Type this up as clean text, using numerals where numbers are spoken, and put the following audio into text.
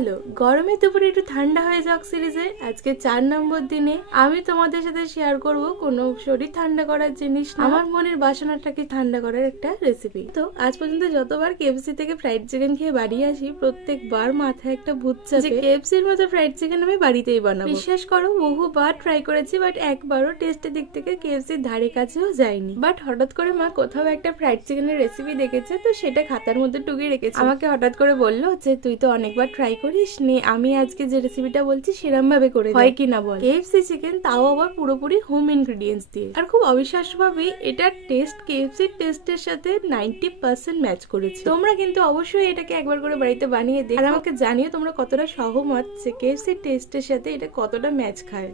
চলো গরমে দুপুরে একটু ঠান্ডা হয়ে যাক সিরিজে আজকে 4 নম্বর দিনে আমি তোমাদের সাথে শেয়ার করব কোনো শরীর ঠান্ডা করার জিনিস না, আমার মনের বাসনাটাকে ঠান্ডা করার একটা রেসিপি। তো আজ পর্যন্ত যতবার কেএফসি থেকে ফ্রাইড চিকেন খেয়ে বাড়ি আসি প্রত্যেকবার মাথায় একটা ভূত চাপে কেএফসির মতো ফ্রাইড চিকেন আমি বাড়িতেই বানাবো। বিশ্বাস করো বহুবার ট্রাই করেছি, বাট একবারও টেস্টের দিক থেকে কেএফসির ধারে কাছেও যায়নি। বাট হঠাৎ করে মা কোথাও একটা ফ্রাইড চিকেনের রেসিপি দেখেছে, তো সেটা খাতার মধ্যে টুকিয়ে রেখেছে। আমাকে হঠাৎ করে বললো যে তুই তো অনেকবার ট্রাই করিস নি, আমি আজকে যে রেসিপিটা বলছি সেরকম ভাবে করে হয় কি না বল। কেএফসি চিকেন, তাও আবার পুরোপুরি হোম ইনগ্রেডিয়েন্টস দিয়ে, আর খুব অবিশ্বাস্য ভাবে এটার টেস্ট কেএফসির টেস্টের সাথে 90% ম্যাচ করেছে। তোমরা কিন্তু অবশ্যই এটাকে একবার করে বাড়িতে বানিয়ে দেখো আর আমাকে জানিও তোমরা কতটা সহমত যে কেএফসির টেস্টের সাথে এটা কতটা ম্যাচ খায়।